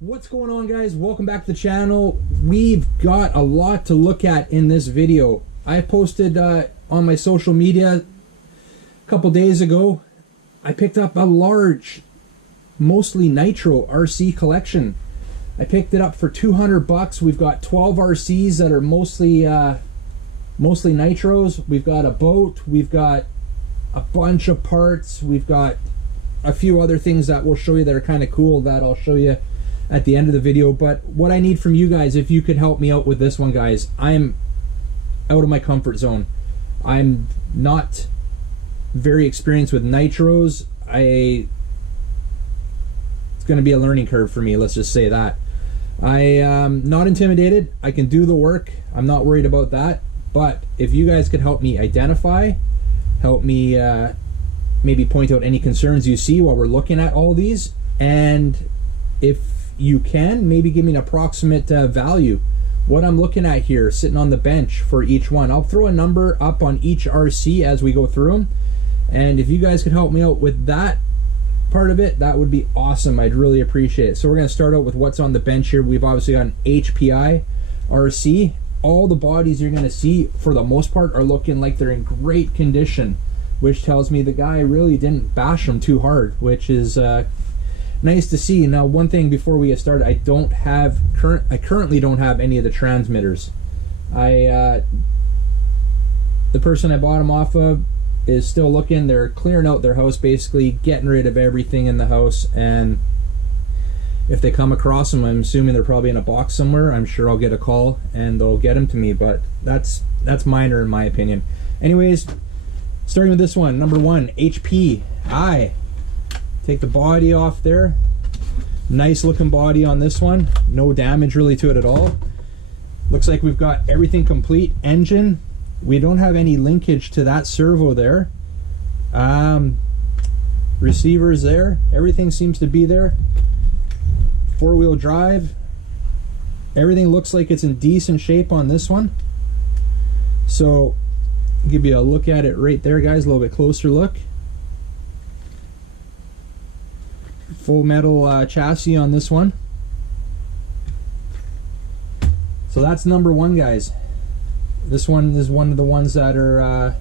What's going on, guys? Welcome back to the channel. We've got a lot to look at in this video. I posted on my social media a couple days ago. I picked up a large, mostly Nitro RC collection. I picked it up for 200 bucks. We've got 12 RCs that are mostly Nitros. We've got a boat. We've got a bunch of parts. We've got a few other things that we'll show you that are kind of cool that I'll show you at the end of the video. But what I need from you guys, if you could help me out with this one, guys, I'm out of my comfort zone. I'm not very experienced with Nitros. It's going to be a learning curve for me, let's just say that. I am not intimidated. I can do the work. I'm not worried about that. But if you guys could help me identify, help me maybe point out any concerns you see while we're looking at all these, and if you can, maybe give me an approximate value, what I'm looking at here sitting on the bench for each one. I'll throw a number up on each RC as we go through them, and if you guys could help me out with that part of it, that would be awesome. I'd really appreciate it. So we're going to start out with what's on the bench here. We've obviously got an HPI RC. All the bodies you're going to see, for the most part, are looking like they're in great condition, which tells me the guy really didn't bash them too hard, which is nice to see. Now, one thing before we get started, I currently don't have any of the transmitters. The person I bought them off of is still looking. They're clearing out their house, basically getting rid of everything in the house, and if they come across them, I'm assuming they're probably in a box somewhere. I'm sure I'll get a call and they'll get them to me, but that's minor in my opinion. Anyways, starting with this one, number one, HPI. Take the body off there. Nice looking body on this one. No damage really to it at all. Looks like we've got everything complete. Engine, we don't have any linkage to that servo there. Receivers there. Everything seems to be there. Four-wheel drive. Everything looks like it's in decent shape on this one. So, I'll give you a look at it right there, guys. A little bit closer look. Full metal chassis on this one. So that's number one, guys. This one is one of the ones that are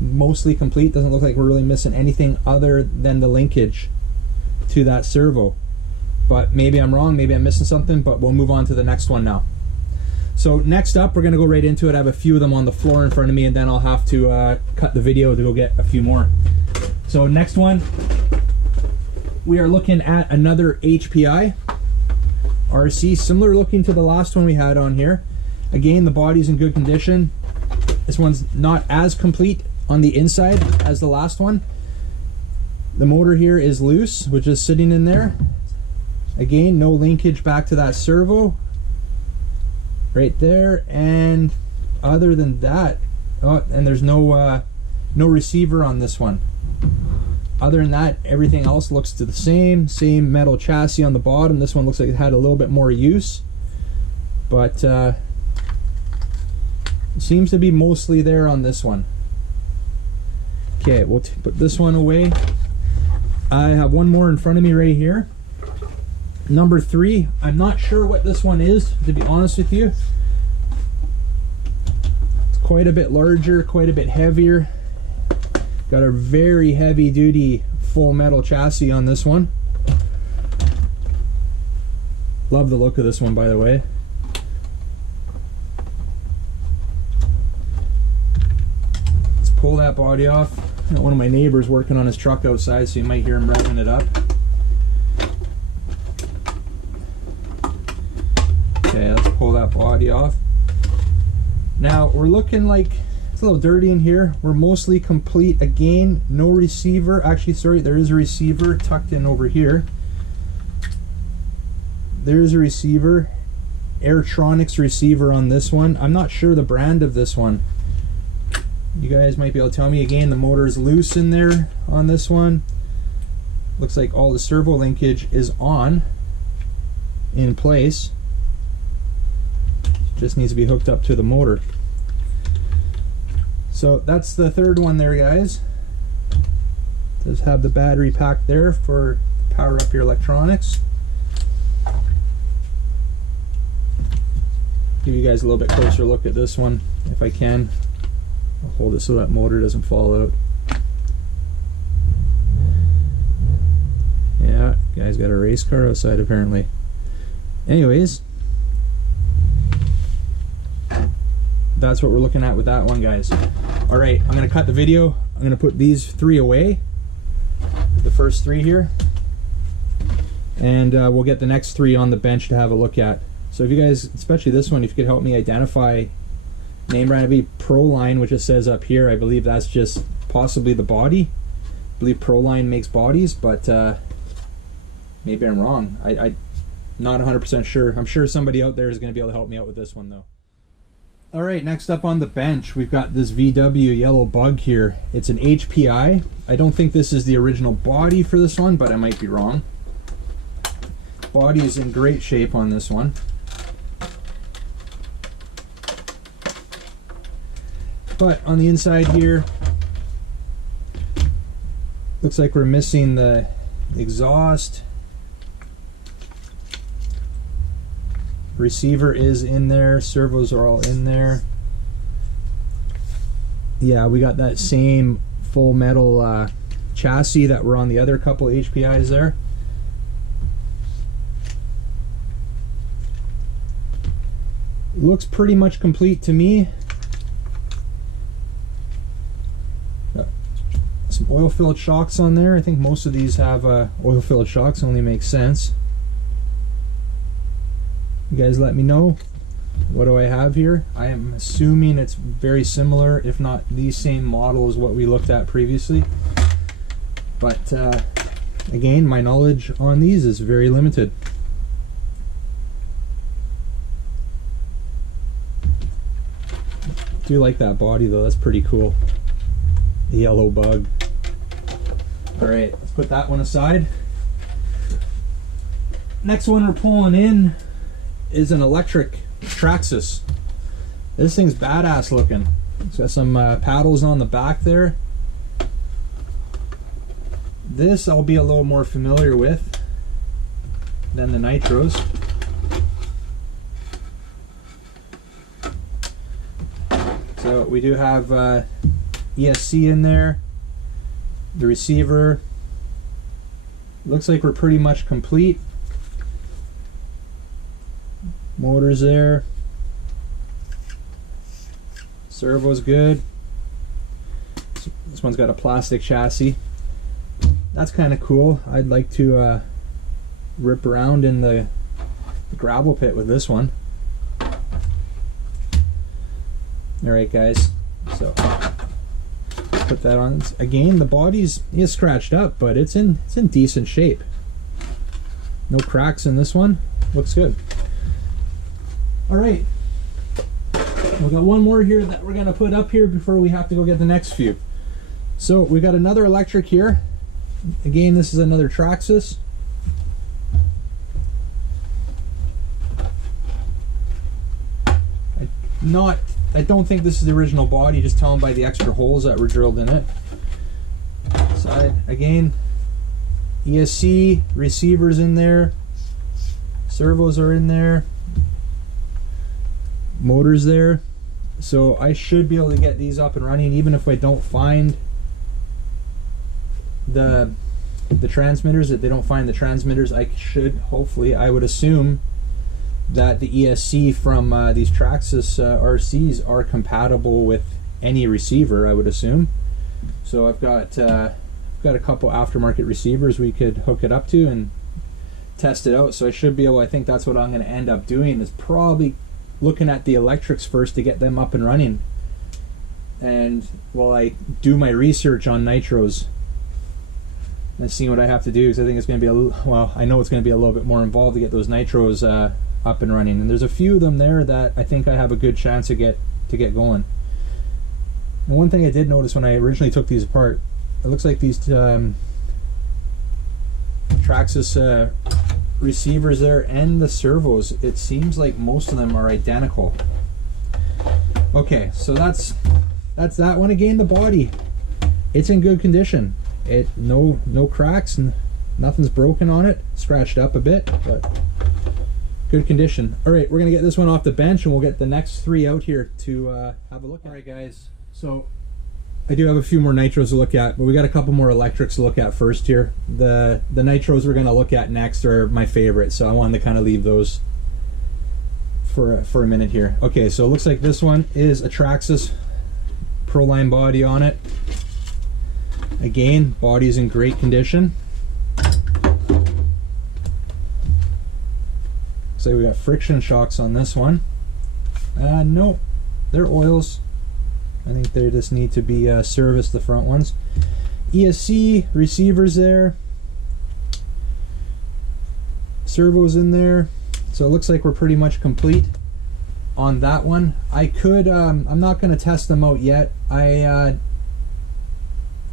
mostly complete. Doesn't look like we're really missing anything other than the linkage to that servo. But maybe I'm wrong, maybe I'm missing something, but we'll move on to the next one now. So next up, we're going to go right into it. I have a few of them on the floor in front of me, and then I'll have to cut the video to go get a few more. So next one, we are looking at another HPI RC, similar looking to the last one we had on here. Again, the body's in good condition. This one's not as complete on the inside as the last one. The motor here is loose, which is sitting in there. Again, no linkage back to that servo right there, and other than that, oh, and there's no receiver on this one. Other than that, everything else looks to the same metal chassis on the bottom. This one looks like it had a little bit more use, but it seems to be mostly there on this one. Okay, we'll put this one away. I have one more in front of me right here. Number three, I'm not sure what this one is, to be honest with you. It's quite a bit larger, quite a bit heavier. Got a very heavy duty full metal chassis on this one. Love the look of this one, by the way. Let's pull that body off. Got one of my neighbors working on his truck outside, so you might hear him revving it up. Okay, let's pull that body off. Now we're looking like it's a little dirty in here. We're mostly complete. Again, no receiver. Actually, sorry, there is a receiver tucked in over here. There's a receiver, Airtronics receiver on this one. I'm not sure the brand of this one. You guys might be able to tell me. Again, the motor is loose in there on this one. Looks like all the servo linkage is on, in place. Just needs to be hooked up to the motor. So that's the third one there, guys. Does have the battery pack there for power up your electronics. Give you guys a little bit closer look at this one if I can. I'll hold it so that motor doesn't fall out. Yeah, guy's got a race car outside apparently. Anyways, that's what we're looking at with that one, guys. All right, I'm gonna cut the video. I'm gonna put these three away, the first three here, and we'll get the next three on the bench to have a look at. So if you guys, especially this one, if you could help me identify name brand, it'd be Proline, which it says up here. I believe that's just possibly the body. I believe Proline makes bodies, but maybe I'm wrong. I'm not 100% sure. I'm sure somebody out there is going to be able to help me out with this one though. All right, next up on the bench, we've got this VW yellow bug here. It's an HPI. I don't think this is the original body for this one, but I might be wrong. Body is in great shape on this one. But on the inside here, looks like we're missing the exhaust. Receiver is in there, servos are all in there. Yeah, we got that same full metal chassis that were on the other couple HPIs there. Looks pretty much complete to me. Got some oil-filled shocks on there. I think most of these have oil-filled shocks, only makes sense. You guys let me know. What do I have here? I am assuming it's very similar, if not the same model as what we looked at previously. But again, my knowledge on these is very limited. I do like that body though, that's pretty cool. The yellow bug. Alright, let's put that one aside. Next one we're pulling in is an electric Traxxas. This thing's badass looking. It's got some paddles on the back there. This I'll be a little more familiar with than the Nitros. So we do have ESC in there. The receiver. Looks like we're pretty much complete. Motors there. Servo's good. This one's got a plastic chassis. That's kind of cool. I'd like to rip around in the gravel pit with this one. Alright guys, so put that on. Again, the body's scratched up, but it's in decent shape. No cracks in this one. Looks good. Alright, we got one more here that we're going to put up here before we have to go get the next few. So we got another electric here. Again, this is another Traxxas. I don't think this is the original body, just telling by the extra holes that were drilled in it. Side, again, ESC, receivers in there, servos are in there. Motors there, so I should be able to get these up and running even if I don't find the transmitters. If they don't find the transmitters, I should, hopefully, I would assume that the ESC from these Traxxas RCs are compatible with any receiver, I would assume. So I've got a couple aftermarket receivers we could hook it up to and test it out. So I should be able, I think that's what I'm going to end up doing, is probably looking at the electrics first to get them up and running. And while I do my research on nitros and seeing what I have to do, because I think it's going to be well, I know it's going to be a little bit more involved to get those nitros up and running. And there's a few of them there that I think I have a good chance to get going. And one thing I did notice when I originally took these apart, it looks like these Traxxas receivers there and the servos, it seems like most of them are identical. Okay, so that's that one. Again, the body, it's in good condition. No cracks, and nothing's broken on it. Scratched up a bit, but good condition. All right, we're gonna get this one off the bench, and we'll get the next three out here to have a look at. All right, guys, so I do have a few more nitros to look at, but we got a couple more electrics to look at first here. The nitros we're going to look at next are my favorite, so I wanted to kind of leave those for a minute here. Okay, so it looks like this one is a Traxxas Proline body on it. Again, body's in great condition. So we got friction shocks on this one. No, they're oils. I think they just need to be serviced, the front ones. ESC receivers there. Servos in there. So it looks like we're pretty much complete on that one. I could, I'm not going to test them out yet. I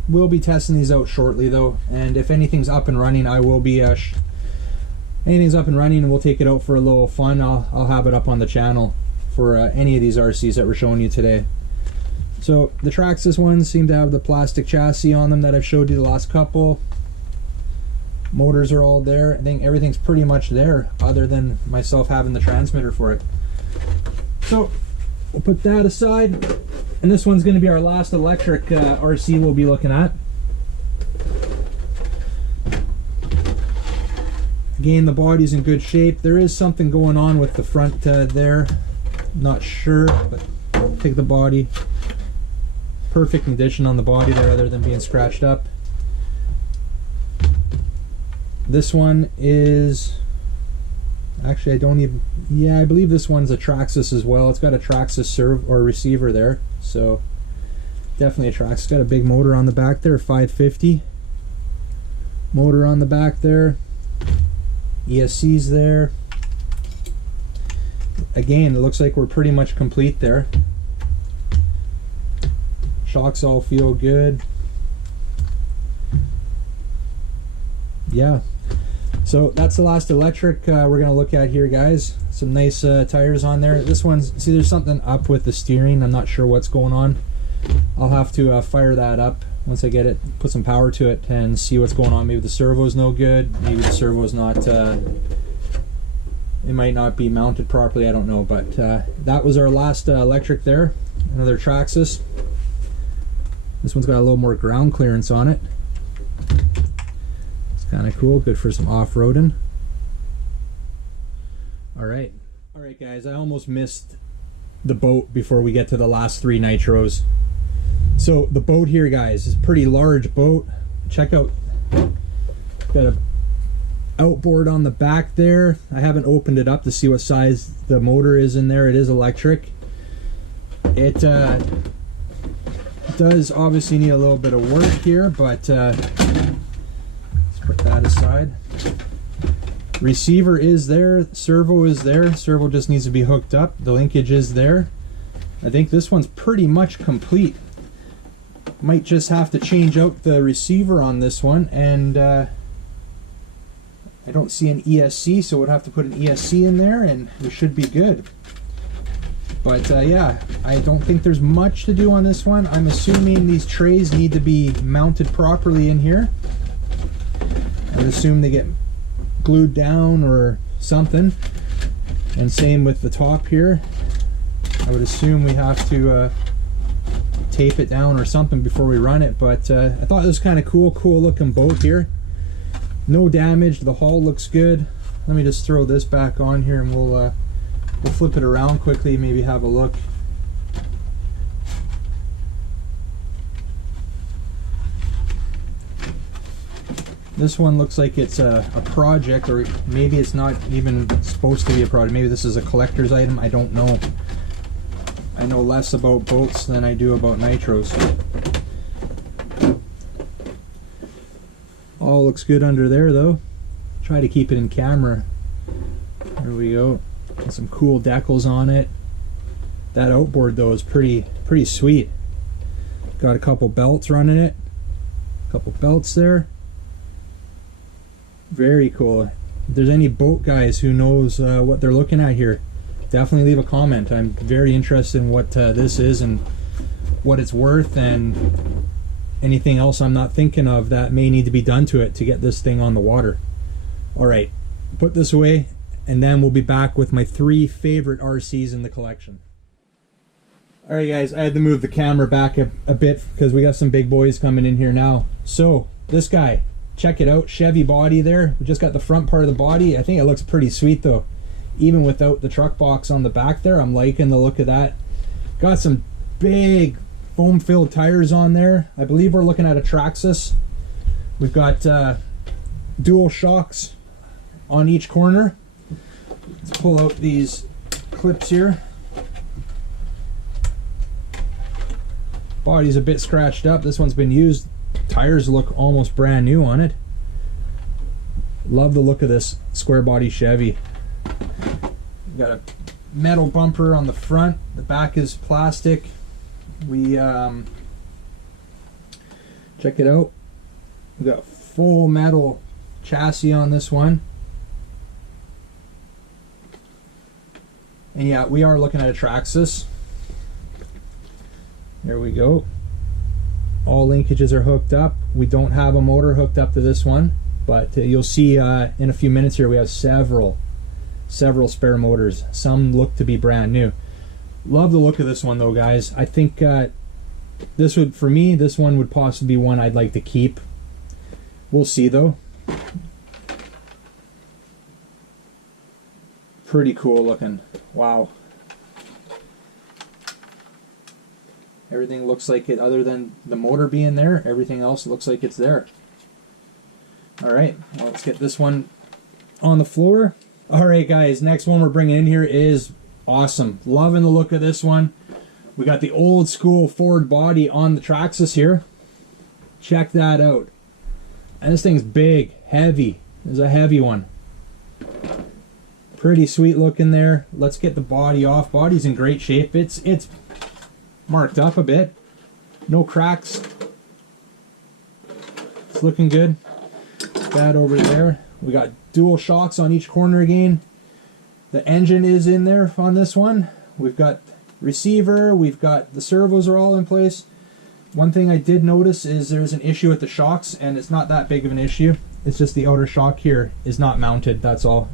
will be testing these out shortly though. And if anything's up and running, I will be, anything's up and running and we'll take it out for a little fun. I'll have it up on the channel for any of these RCs that we're showing you today. So the Traxxas ones seem to have the plastic chassis on them that I've showed you the last couple. Motors are all there. I think everything's pretty much there other than myself having the transmitter for it. So we'll put that aside. And this one's going to be our last electric RC we'll be looking at. Again, the body's in good shape. There is something going on with the front there. Not sure, but take the body. Perfect condition on the body there other than being scratched up. This one is actually, I don't even, yeah, I believe this one's a Traxxas as well. It's got a Traxxas serve or receiver there, so definitely a Traxxas. It's got a big motor on the back there, 550 motor on the back there. ESC's there. Again, it looks like we're pretty much complete there. Shocks all feel good. Yeah, so that's the last electric we're going to look at here, guys. Some nice tires on there. This one's, see, there's something up with the steering. I'm not sure what's going on. I'll have to fire that up once I get it, put some power to it and see what's going on. Maybe the servo's no good, maybe the servo's not, it might not be mounted properly, I don't know. But that was our last electric there. Another Traxxas. This one's got a little more ground clearance on it. It's kind of cool, good for some off-roading. Alright, guys, I almost missed the boat before we get to the last three nitros. So the boat here, guys, is a pretty large boat. Check out, got a outboard on the back there. I haven't opened it up to see what size the motor is in there. It is electric. It does obviously need a little bit of work here, but let's put that aside. Receiver is there, servo is there, servo just needs to be hooked up, the linkage is there. I think this one's pretty much complete. Might just have to change out the receiver on this one, and I don't see an ESC, so we'll have to put an ESC in there and we should be good. But yeah, I don't think there's much to do on this one. I'm assuming these trays need to be mounted properly in here. I would assume they get glued down or something. And same with the top here. I would assume we have to tape it down or something before we run it. But I thought it was kind of cool looking boat here. No damage, the hull looks good. Let me just throw this back on here and we'll flip it around quickly, maybe have a look. This one looks like it's a project, or maybe it's not even supposed to be a project. Maybe this is a collector's item. I don't know. I know less about boats than I do about nitros. All looks good under there though. Try to keep it in camera. There we go. And some cool decals on it. That outboard though is pretty sweet. Got a couple belts running it. A couple belts there. Very cool. If there's any boat guys who knows what they're looking at here, definitely leave a comment. I'm very interested in what this is and what it's worth, and anything else I'm not thinking of that may need to be done to it to get this thing on the water. Alright, put this away, and then we'll be back with my 3 favorite RCs in the collection. Alright guys, I had to move the camera back a bit because we got some big boys coming in here now. So, this guy, check it out, Chevy body there. We just got the front part of the body. I think it looks pretty sweet though. Even without the truck box on the back there, I'm liking the look of that. Got some big foam filled tires on there. I believe we're looking at a Traxxas. We've got dual shocks on each corner. Let's pull out these clips here. Body's a bit scratched up. This one's been used. Tires look almost brand new on it. Love the look of this square body Chevy. Got a metal bumper on the front. The back is plastic. We check it out. We got full metal chassis on this one. And yeah, we are looking at a Traxxas. There we go. All linkages are hooked up. We don't have a motor hooked up to this one, but you'll see in a few minutes here we have several spare motors. Some look to be brand new. Love the look of this one though, guys. I think this would, for me, this one would possibly be one I'd like to keep. We'll see though. Pretty cool looking. Wow. Everything looks like it, other than the motor being there, everything else looks like it's there. Alright, well, let's get this one on the floor. Alright guys, next one we're bringing in here is awesome. Loving the look of this one. We got the old school forward body on the Traxxas here. Check that out. And this thing's big, heavy. This is a heavy one. Pretty sweet looking there. Let's get the body off. Body's in great shape. It's marked up a bit. No cracks. It's looking good. That over there. We got dual shocks on each corner again. The engine is in there on this one. We've got receiver. We've got the servos are all in place. One thing I did notice is there's an issue with the shocks, and it's not that big of an issue. It's just the outer shock here is not mounted. That's all.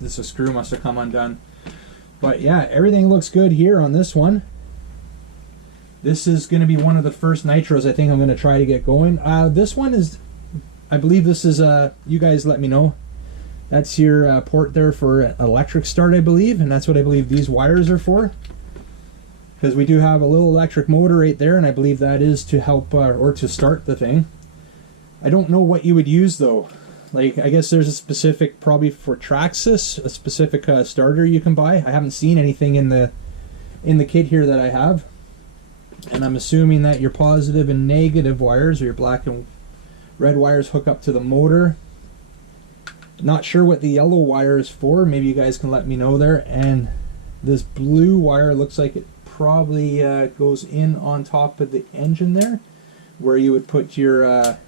This screw must have come undone. But yeah, everything looks good here on this one. This is going to be one of the first nitros I think I'm going to try to get going. This one is, I believe this is, you guys let me know. That's your port there for electric start, I believe, and that's what I believe these wires are for. Because we do have a little electric motor right there, and I believe that is to help, or to start the thing. I don't know what you would use though. Like, I guess there's a specific, probably for Traxxas, a specific starter you can buy. I haven't seen anything in the kit here that I have. And I'm assuming that your positive and negative wires, or your black and red wires, hook up to the motor. Not sure what the yellow wire is for. Maybe you guys can let me know there. And this blue wire looks like it probably goes in on top of the engine there, where you would put your,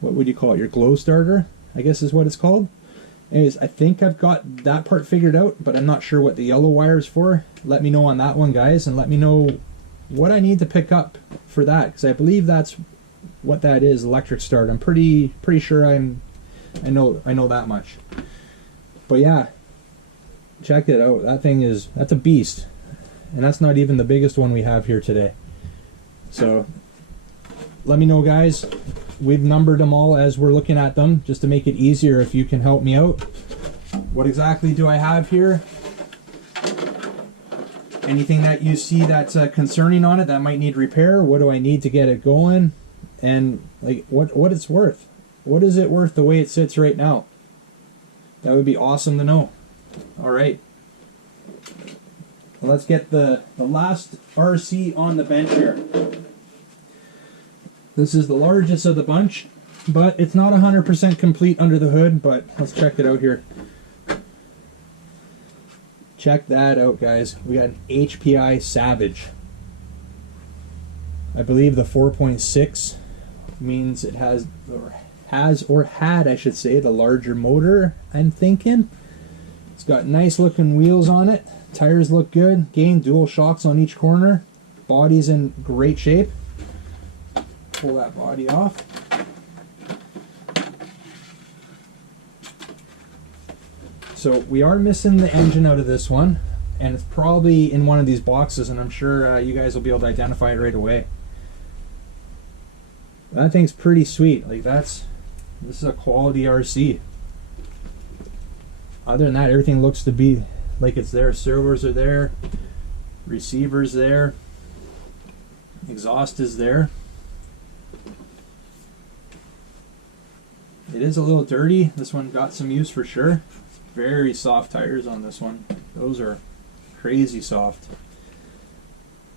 what would you call it, your glow starter, I guess is what it's called. Anyways, I think I've got that part figured out, but I'm not sure what the yellow wire is for. Let me know on that one, guys, and let me know what I need to pick up for that, because I believe that's what that is, electric start. I'm pretty sure I know that much. But yeah, check it out. That thing that's a beast, and that's not even the biggest one we have here today. So let me know, guys. We've numbered them all as we're looking at them, just to make it easier if you can help me out. What exactly do I have here? Anything that you see that's concerning on it that might need repair? What do I need to get it going? And like what it's worth. what is it worth the way it sits right now? That would be awesome to know. All right. Let's get the last RC on the bench here. This is the largest of the bunch, but it's not 100% complete under the hood, but let's check it out here. Check that out, guys. We got an HPI Savage. I believe the 4.6 means it has or had, I should say, the larger motor, I'm thinking. It's got nice looking wheels on it. Tires look good. Gain dual shocks on each corner. Body's in great shape. Pull that body off. So we are missing the engine out of this one, and it's probably in one of these boxes, and I'm sure you guys will be able to identify it right away. That thing's pretty sweet. Like, this is a quality RC. Other than that, everything looks to be like it's there. Servos are there, receivers there, exhaust is there. It is a little dirty. This one got some use for sure. Very soft tires on this one. Those are crazy soft.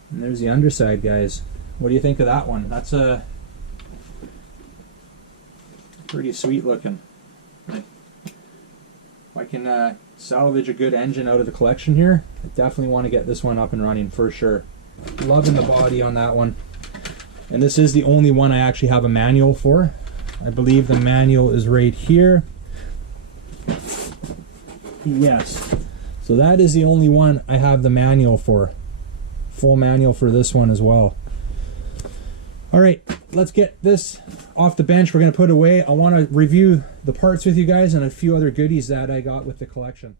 And there's the underside, guys. What do you think of that one? That's a pretty sweet looking. If I can salvage a good engine out of the collection here, I definitely want to get this one up and running for sure. Loving the body on that one. And this is the only one I actually have a manual for. I believe the manual is right here. Yes. So that is the only one I have the manual for. Full manual for this one as well. All right, let's get this off the bench. We're going to put it away. I want to review the parts with you guys and a few other goodies that I got with the collection.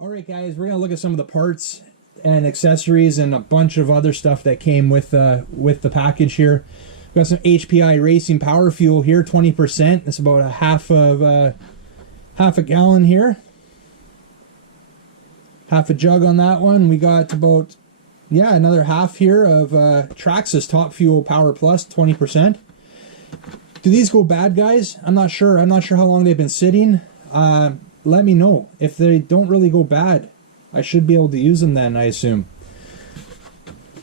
All right, guys, we're going to look at some of the parts and accessories and a bunch of other stuff that came with the package here. We've got some HPI Racing Power Fuel here, 20%. It's about a half a gallon here. Half a jug on that one. We got about, yeah, another half here of Traxxas Top Fuel Power Plus, 20%. Do these go bad, guys? I'm not sure. I'm not sure how long they've been sitting. Let me know. If they don't really go bad, I should be able to use them then, I assume.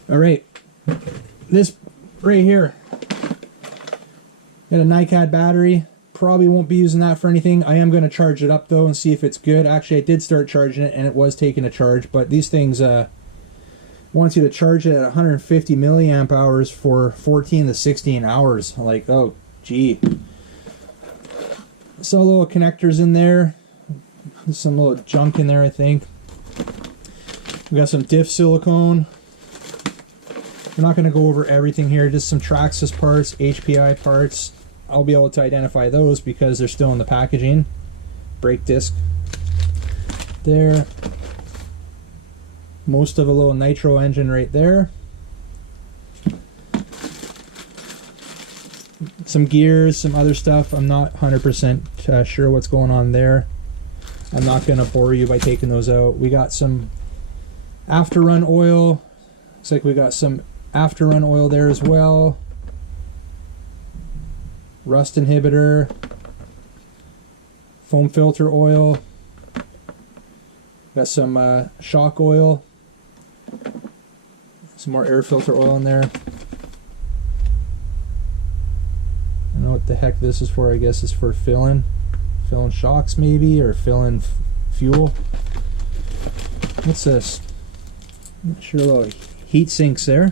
All right. This right here. Got a NiCad battery. Probably won't be using that for anything. I am going to charge it up though and see if it's good. Actually, I did start charging it and it was taking a charge, but these things wants you to charge it at 150 milliamp hours for 14 to 16 hours. Like, oh gee. Some little connectors in there. There's some little junk in there, I think. We got some diff silicone. We're not going to go over everything here, just some Traxxas parts, HPI parts. I'll be able to identify those because they're still in the packaging. Brake disc there. Most of a little Nitro engine right there. Some gears, some other stuff. I'm not 100% sure what's going on there. I'm not going to bore you by taking those out. We got some after run oil. Looks like we got some after run oil there as well. Rust inhibitor, foam filter oil, got some shock oil, some more air filter oil in there. I don't know what the heck this is for. I guess it's for filling shocks maybe, or filling fuel. What's this? Not sure. Little heat sinks there.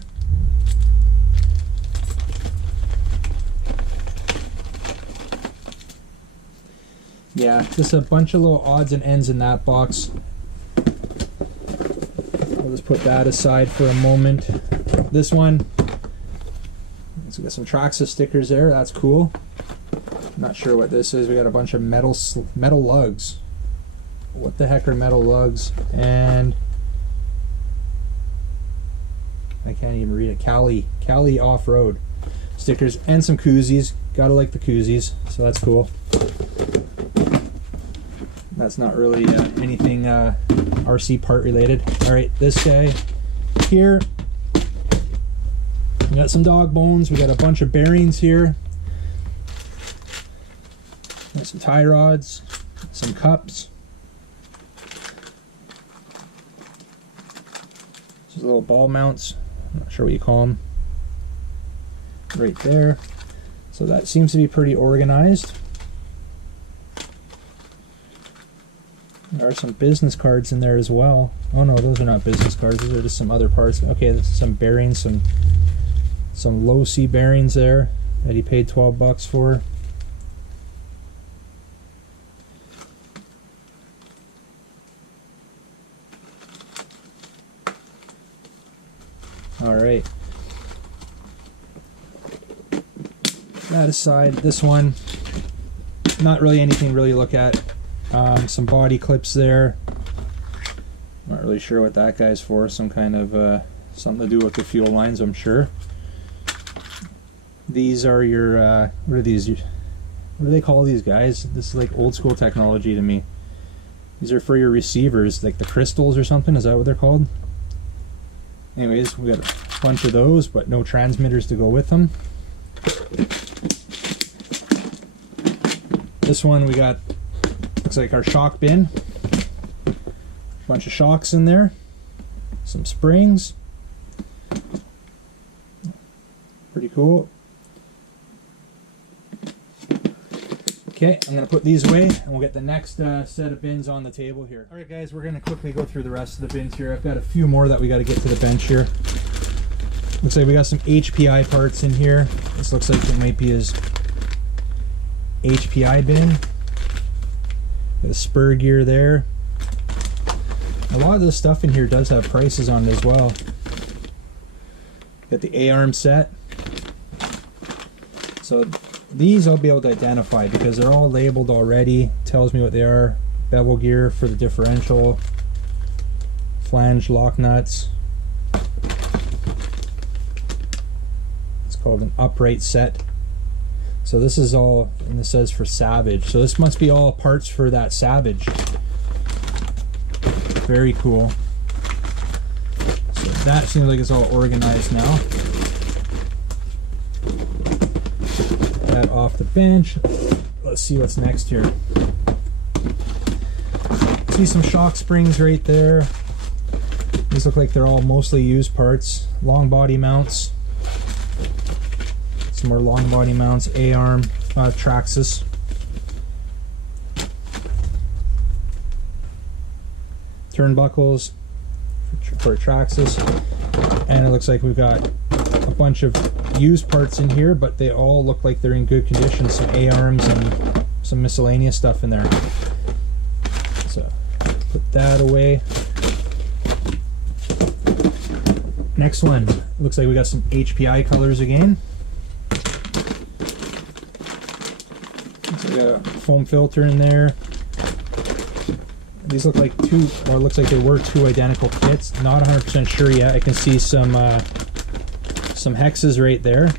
Yeah, just a bunch of little odds and ends in that box. I'll just put that aside for a moment. This one, so we got some Traxxas stickers there. That's cool. Not sure what this is. We got a bunch of metal lugs. What the heck are metal lugs? And I can't even read it. Cali off-road stickers and some koozies. Gotta like the koozies, so that's cool. That's not really anything RC part related. All right, this guy here. We got some dog bones. We got a bunch of bearings here. some tie rods, some cups. These little ball mounts, I'm not sure what you call them, right there. So that seems to be pretty organized. There are some business cards in there as well. Oh no, those are not business cards, those are just some other parts. Okay, there's some bearings, some low C bearings there that he paid 12 bucks for. All right. That aside, this one, not really anything really to look at. Some body clips there. Not really sure what that guy's for. Some kind of something to do with the fuel lines, I'm sure. These are your what are these? What do they call these guys? This is like old school technology to me. These are for your receivers, like the crystals or something. Is that what they're called? Anyways, we got a bunch of those, but no transmitters to go with them. This one we got, looks like our shock bin. Bunch of shocks in there. Some springs. Pretty cool. Okay, I'm going to put these away and we'll get the next set of bins on the table here. Alright guys, we're going to quickly go through the rest of the bins here. I've got a few more that we got to get to the bench here. Looks like we got some HPI parts in here. This looks like it might be his HPI bin. Got a spur gear there. A lot of this stuff in here does have prices on it as well. Got the A-arm set. So these I'll be able to identify because they're all labeled already. Tells me what they are. Bevel gear for the differential. Flange lock nuts. It's called an upright set. So this is all, and this says for Savage. So this must be all parts for that Savage. Very cool. So that seems like it's all organized now. That off the bench. Let's see what's next here. See some shock springs right there. These look like they're all mostly used parts. Long body mounts. Some more long body mounts. A-arm, Traxxas. Turnbuckles for Traxxas. And it looks like we've got a bunch of used parts in here, but they all look like they're in good condition. Some A-arms and some miscellaneous stuff in there. So put that away. Next one, looks like we got some HPI colors again. So we got a foam filter in there. These look like two, or it looks like they were two identical kits. Not 100% sure yet. I can see some hexes right there.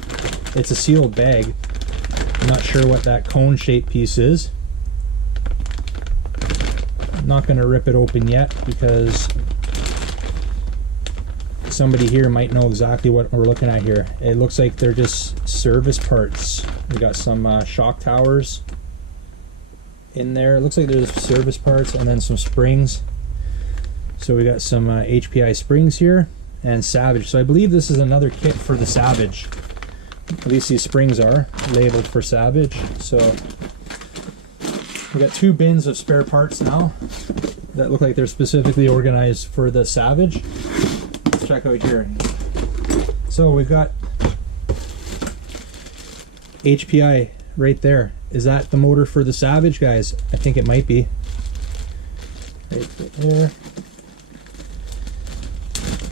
It's a sealed bag. I'm not sure what that cone shaped piece is. I'm not going to rip it open yet because somebody here might know exactly what we're looking at here. It looks like they're just service parts. We got some shock towers in there. It looks like there's service parts and then some springs. So we got some HPI springs here and Savage. So I believe this is another kit for the Savage. At least these springs are labeled for Savage. So we got two bins of spare parts now that look like they're specifically organized for the Savage. Let's check out here. So we've got HPI right there. Is that the motor for the Savage, guys? I think it might be. Right there.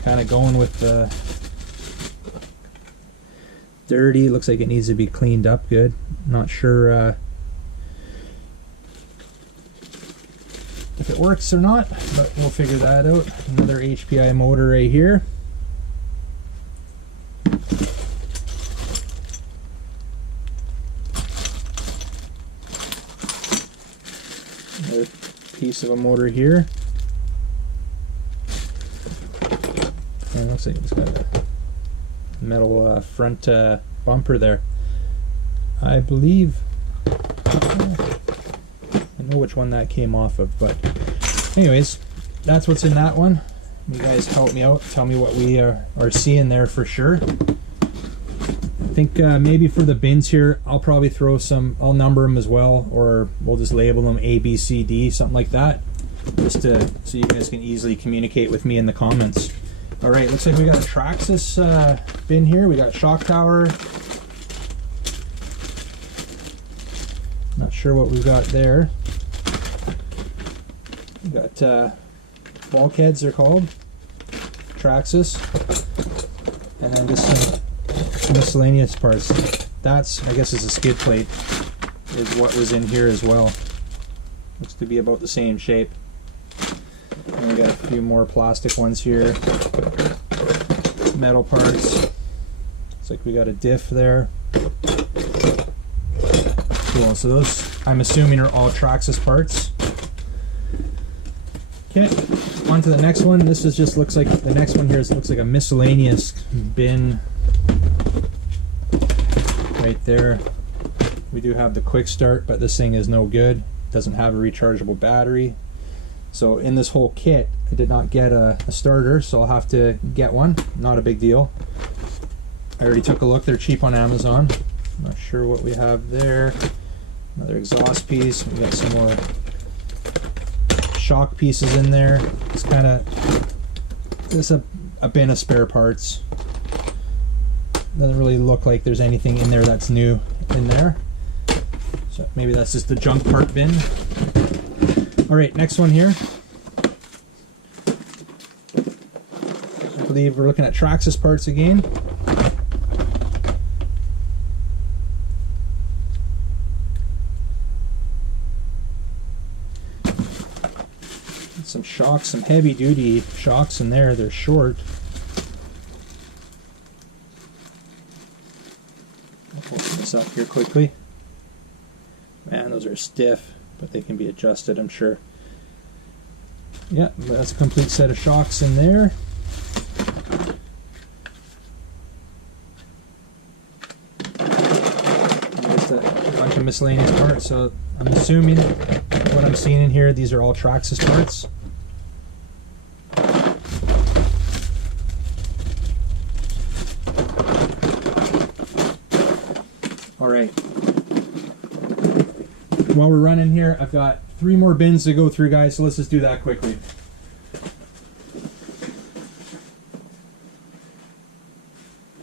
Kind of going with the dirty. Looks like it needs to be cleaned up good. Not sure if it works or not, but we'll figure that out. Another HPI motor right here. Another piece of a motor here. And it looks like it's got a metal front bumper there. I believe don't know which one that came off of, but anyways, that's what's in that one. You guys help me out, tell me what we are seeing there for sure. I think maybe for the bins here, I'll probably throw some, I'll number them as well, or we'll just label them A, B, C, D, something like that, just to, so you guys can easily communicate with me in the comments. All right, looks like we got a Traxxas bin here. We got shock tower. Not sure what we've got there. We got bulkheads, they're called. Traxxas. And then just some miscellaneous parts. That's, I guess, is a skid plate, is what was in here as well. Looks to be about the same shape. And we got a few more plastic ones here. Metal parts. Looks like we got a diff there. Cool, so those, I'm assuming, are all Traxxas parts. Okay, on to the next one. This is just looks like, the next one here looks like a miscellaneous bin. Right there. We do have the quick start, but this thing is no good. Doesn't have a rechargeable battery. So in this whole kit, I did not get a starter, so I'll have to get one. Not a big deal. I already took a look. They're cheap on Amazon. Not sure what we have there. Another exhaust piece. We got some more shock pieces in there. It's kind of, it's a bin of spare parts. Doesn't really look like there's anything in there that's new in there. So maybe that's just the junk part bin. All right, next one here. I believe we're looking at Traxxas parts again. Some shocks, some heavy duty shocks in there. They're short. I'll open this up here quickly. Man, those are stiff, but they can be adjusted, I'm sure. Yeah, that's a complete set of shocks in there. Just a bunch of miscellaneous parts. So I'm assuming what I'm seeing in here, these are all Traxxas parts. All right. While we're running here, I've got 3 more bins to go through, guys, so let's just do that quickly.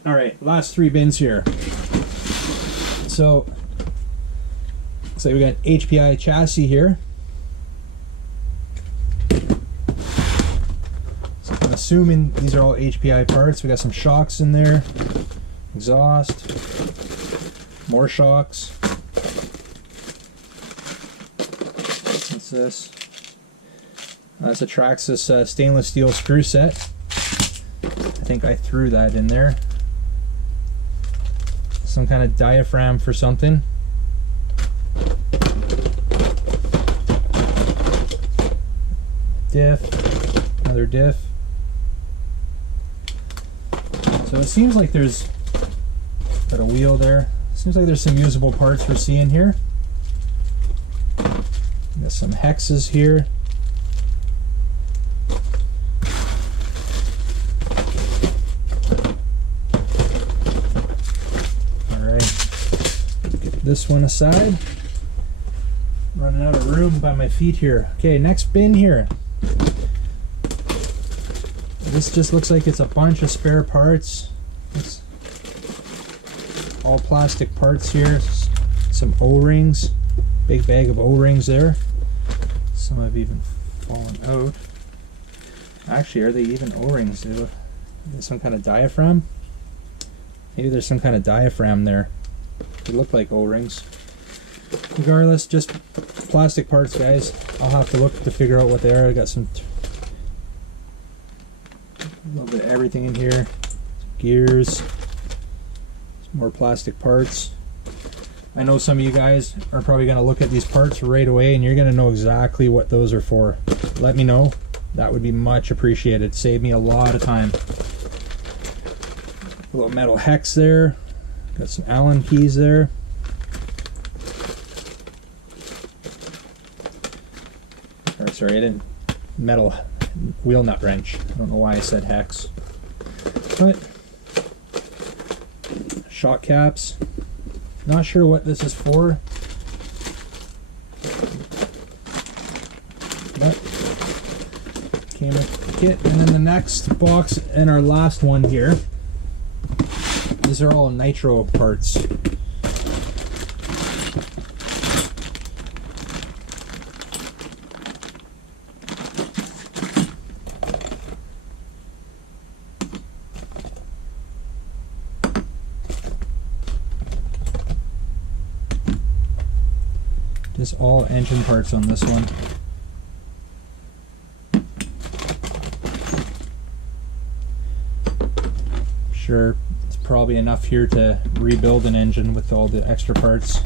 All right, last 3 bins here. So, looks like we got HPI chassis here. So I'm assuming these are all HPI parts. We got some shocks in there, exhaust, more shocks. What's this? That's a Traxxas stainless steel screw set. I think I threw that in there. Some kind of diaphragm for something. Diff, another diff. So it seems like there's got a wheel there. Seems like there's some usable parts we're seeing here. Got some hexes here. This one aside. Running out of room by my feet here. Okay, next bin here. This just looks like it's a bunch of spare parts. It's all plastic parts here. Some O-rings. Big bag of O-rings there. Some have even fallen out. Actually, are they even O-rings? There's some kind of diaphragm? Maybe there's some kind of diaphragm there. They look like O-rings. Regardless, just plastic parts, guys. I'll have to look to figure out what they are. I got some a little bit of everything in here. Some gears, some more plastic parts. I know some of you guys are probably going to look at these parts right away and you're going to know exactly what those are for. Let me know. That would be much appreciated. Save me a lot of time. A little metal hex there. Got some Allen keys there. sorry, I didn't, metal wheel nut wrench. I don't know why I said hex. But shock caps. Not sure what this is for. But came with the kit. And then the next box and our last one here. These are all Nitro parts. Just all engine parts on this one. Sure, it's probably enough here to rebuild an engine with all the extra parts.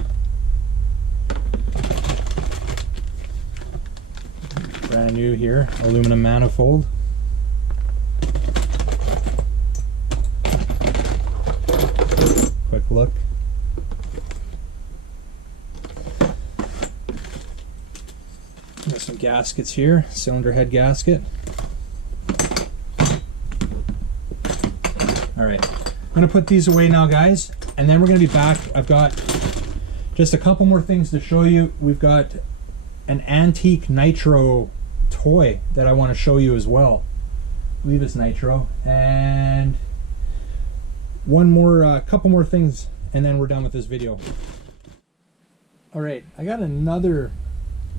Brand new here, aluminum manifold. Quick look. Got some gaskets here, cylinder head gasket. Alright, I'm going to put these away now, guys, and then we're going to be back. I've got just a couple more things to show you. We've got an antique Nitro toy that I want to show you as well. I believe it's Nitro. And one more, couple more things, and then we're done with this video. Alright, I got another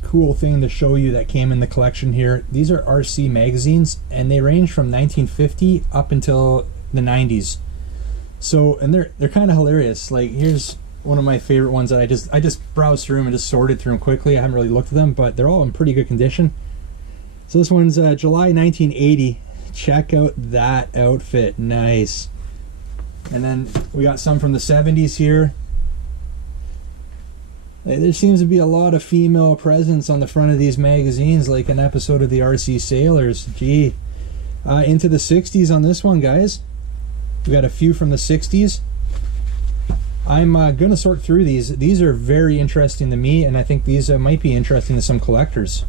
cool thing to show you that came in the collection here. These are RC magazines, and they range from 1950 up until the 90s. So, and they're kind of hilarious. Like, here's one of my favorite ones that I just browsed through them and just sorted through them quickly. I haven't really looked at them, but they're all in pretty good condition. So this one's July 1980. Check out that outfit, nice. And then we got some from the 70s here. There seems to be a lot of female presence on the front of these magazines, like an episode of the RC Sailors. Gee. Into the 60s on this one, guys. We got a few from the 60s. I'm going to sort through these. These are very interesting to me, and I think these might be interesting to some collectors.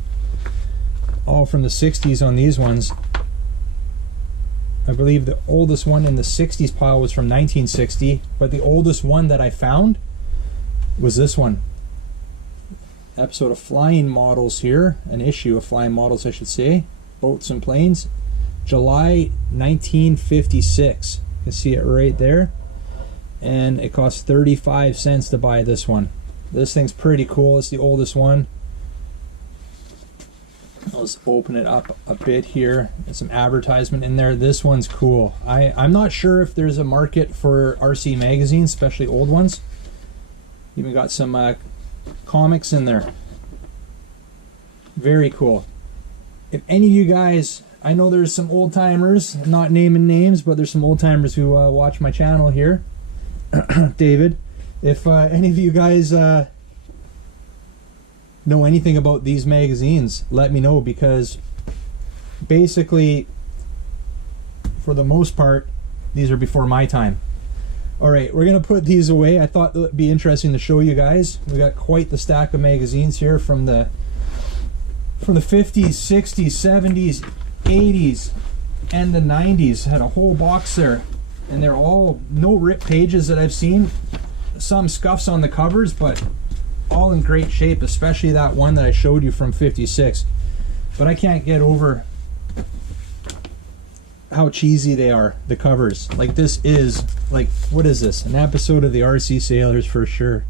All from the 60s on these ones. I believe the oldest one in the 60s pile was from 1960, but the oldest one that I found was this one. Episode of Flying Models here, an issue of Flying Models, I should say. Boats and Planes, July 1956. You can see it right there. And it costs 35 cents to buy this one. This thing's pretty cool. It's the oldest one. Let's open it up a bit here. There's some advertisement in there. This one's cool. I'm not sure if there's a market for RC magazines, especially old ones. Even got some comics in there. Very cool. If any of you guys, I know there's some old timers, not naming names, but there's some old timers who watch my channel here. David, if any of you guys know anything about these magazines, let me know, because basically, for the most part, these are before my time. Alright, we're going to put these away. I thought it would be interesting to show you guys. We got quite the stack of magazines here from the 50s, 60s, 70s, 80s, and the 90s. Had a whole box there. And they're all no rip pages that I've seen. Some scuffs on the covers, but all in great shape, especially that one that I showed you from 56. But I can't get over how cheesy they are, the covers. Like, this is, like, what is this? An episode of the RC Sailors for sure.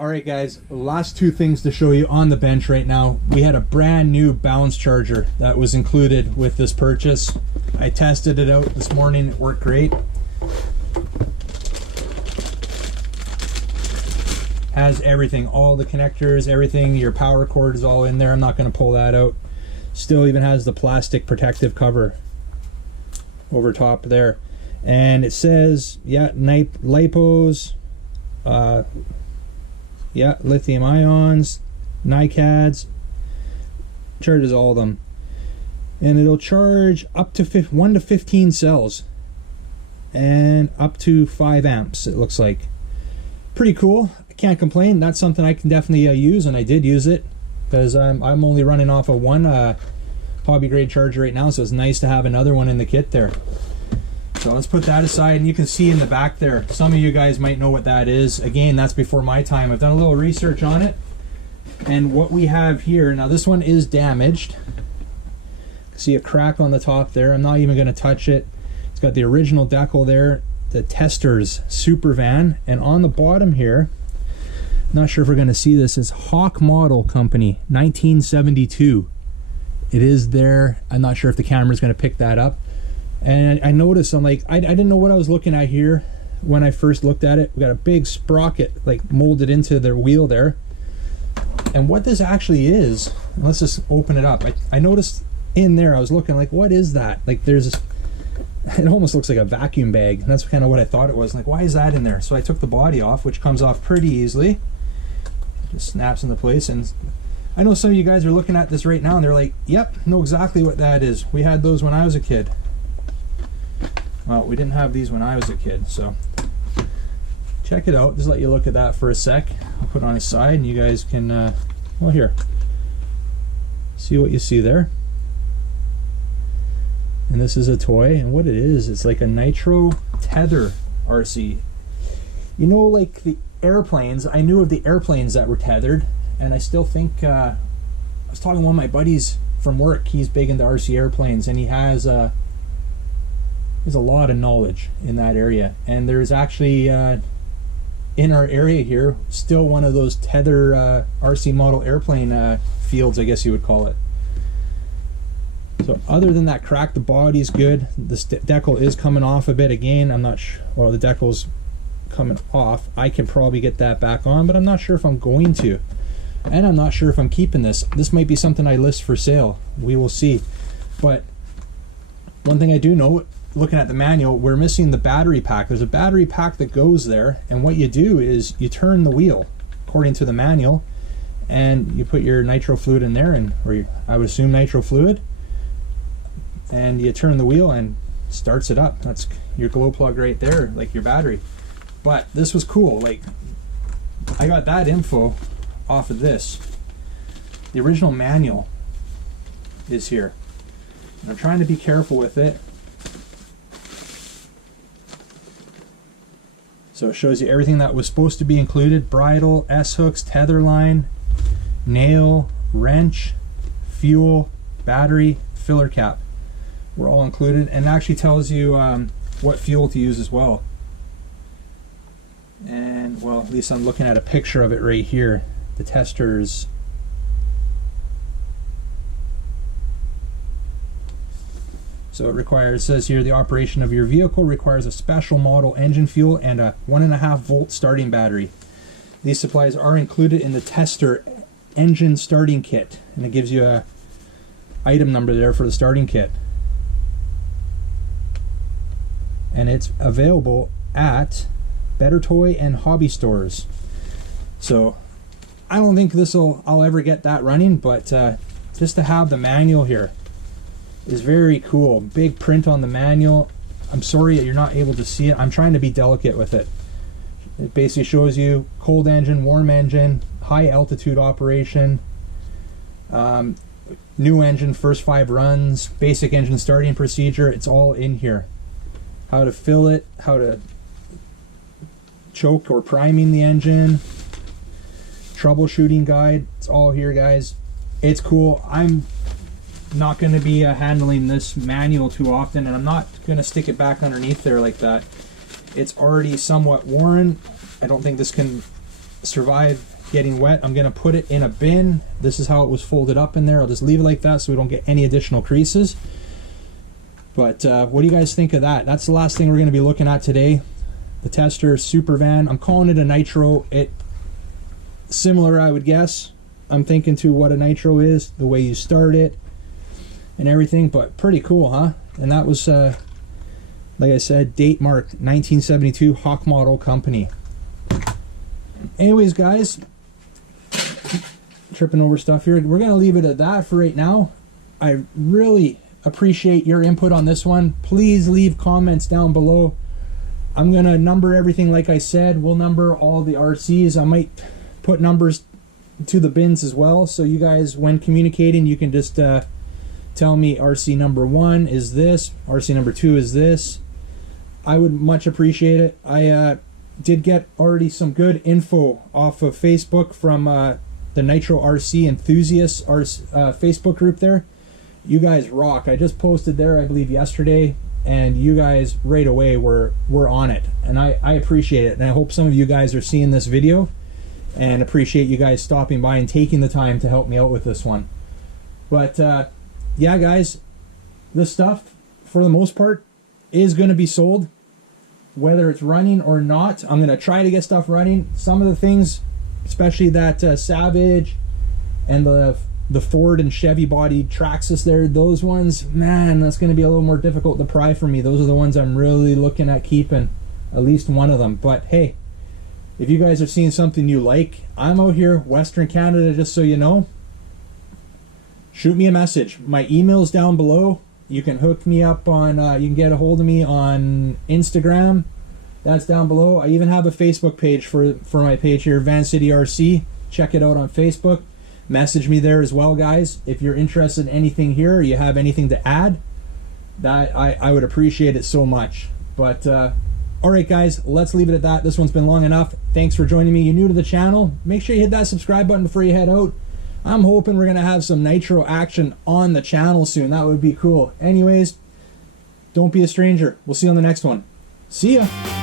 Alright guys, last two things to show you on the bench right now. We had a brand new balance charger that was included with this purchase. I tested it out this morning, it worked great. Has everything, all the connectors, everything, your power cord is all in there. I'm not going to pull that out. Still even has the plastic protective cover over top there. And it says, yeah, lipos, yeah, lithium ions, NiCads, charges all of them. And it'll charge up to 1 to 15 cells and up to 5 amps, it looks like. Pretty cool. I can't complain. That's something I can definitely use, and I did use it. because I'm only running off of one hobby grade charger right now, so it's nice to have another one in the kit there. So let's put that aside, and you can see in the back there, some of you guys might know what that is. Again, that's before my time. I've done a little research on it, and what we have here, now this one is damaged. See a crack on the top there. I'm not even going to touch it. It's got the original decal there, the Testors Super Van, and on the bottom here, not sure if we're going to see this, is Hawk Model Company 1972. It is there. I'm not sure if the camera's going to pick that up. And I noticed, I'm like, I didn't know what I was looking at here when I first looked at it. We got a big sprocket like molded into the wheel there. And what this actually is, let's just open it up. I noticed in there, I was looking like, what is that? Like there's this, it almost looks like a vacuum bag. And that's kind of what I thought it was. Like, why is that in there? So I took the body off, which comes off pretty easily. Just snaps into place. And I know some of you guys are looking at this right now and they're like, yep, know exactly what that is. We had those when I was a kid. Well, we didn't have these when I was a kid, so check it out. Just let you look at that for a sec. I'll put it on its side and you guys can, well, here, see what you see there. And this is a toy, and what it is, it's like a Nitro tether RC. You know, like the airplanes, I knew of the airplanes that were tethered, and I still think, I was talking to one of my buddies from work, he's big into RC airplanes, and he has there's a lot of knowledge in that area, and there's actually in our area here still one of those tether RC model airplane fields, I guess you would call it. So other than that crack, the body's good. The decal is coming off a bit again. I'm not sure, well, the decal's coming off. I can probably get that back on, but I'm not sure if I'm going to, and I'm not sure if I'm keeping this. This might be something I list for sale. We will see. But one thing I do know, looking at the manual, we're missing the battery pack. There's a battery pack that goes there, and what you do is you turn the wheel according to the manual, and you put your nitro fluid in there, and I would assume nitro fluid, and you turn the wheel and starts it up. That's your glow plug right there, like your battery. But this was cool. Like, I got that info off of this. The original manual is here, and I'm trying to be careful with it. So it shows you everything that was supposed to be included: bridle, S-hooks, tether line, nail, wrench, fuel, battery, filler cap. We're all included, and it actually tells you what fuel to use as well. And, well, at least I'm looking at a picture of it right here. The testors. So it says here, the operation of your vehicle requires a special model engine fuel and a 1.5 volt starting battery. These supplies are included in the tester engine starting kit, and it gives you a item number there for the starting kit. And it's available at Better Toy and hobby stores. So I don't think I'll ever get that running, but just to have the manual here is very cool. Big print on the manual. I'm sorry that you're not able to see it. I'm trying to be delicate with it. It basically shows you cold engine, warm engine, high altitude operation, new engine, first 5 runs, basic engine starting procedure. It's all in here. How to fill it, how to choke or priming the engine, troubleshooting guide. It's all here, guys. It's cool. I'm not going to be handling this manual too often, and I'm not going to stick it back underneath there like that. It's already somewhat worn. I don't think this can survive getting wet. I'm going to put it in a bin. This is how it was folded up in there. I'll just leave it like that so we don't get any additional creases. But what do you guys think of that? That's the last thing we're going to be looking at today. The Tester Super Van. I'm calling it a Nitro. Similar, I would guess. I'm thinking to what a Nitro is, the way you start it and everything, but pretty cool, huh? And that was, like I said, date marked 1972, Hawk Model Company. Anyways, guys, tripping over stuff here. We're going to leave it at that for right now. I really appreciate your input on this one. Please leave comments down below. I'm going to number everything like I said. We'll number all the RCs. I might put numbers to the bins as well. So you guys, when communicating, you can just tell me RC number 1 is this, RC number 2 is this. I would much appreciate it. I did get already some good info off of Facebook from the Nitro RC enthusiasts Facebook group there. You guys rock. I just posted there, I believe yesterday, and you guys right away were on it, and I appreciate it. And I hope some of you guys are seeing this video and appreciate you guys stopping by and taking the time to help me out with this one. But yeah guys, this stuff for the most part is going to be sold, whether it's running or not. I'm going to try to get stuff running. Some of the things, especially that Savage and the Ford and Chevy body Traxxas there, those ones, man, that's going to be a little more difficult to pry for me. Those are the ones I'm really looking at keeping, at least one of them. But hey, if you guys are seeing something you like, I'm out here, Western Canada, just so you know. Shoot me a message. My email's down below. You can hook me up on, you can get a hold of me on Instagram. That's down below. I even have a Facebook page for my page here, Van City RC. Check it out on Facebook. Message me there as well, guys. If you're interested in anything here or you have anything to add, that I would appreciate it so much. But all right, guys, let's leave it at that. This one's been long enough. Thanks for joining me. You're new to the channel, make sure you hit that subscribe button before you head out. I'm hoping we're gonna have some Nitro action on the channel soon. That would be cool. Anyways, don't be a stranger. We'll see you on the next one. See ya.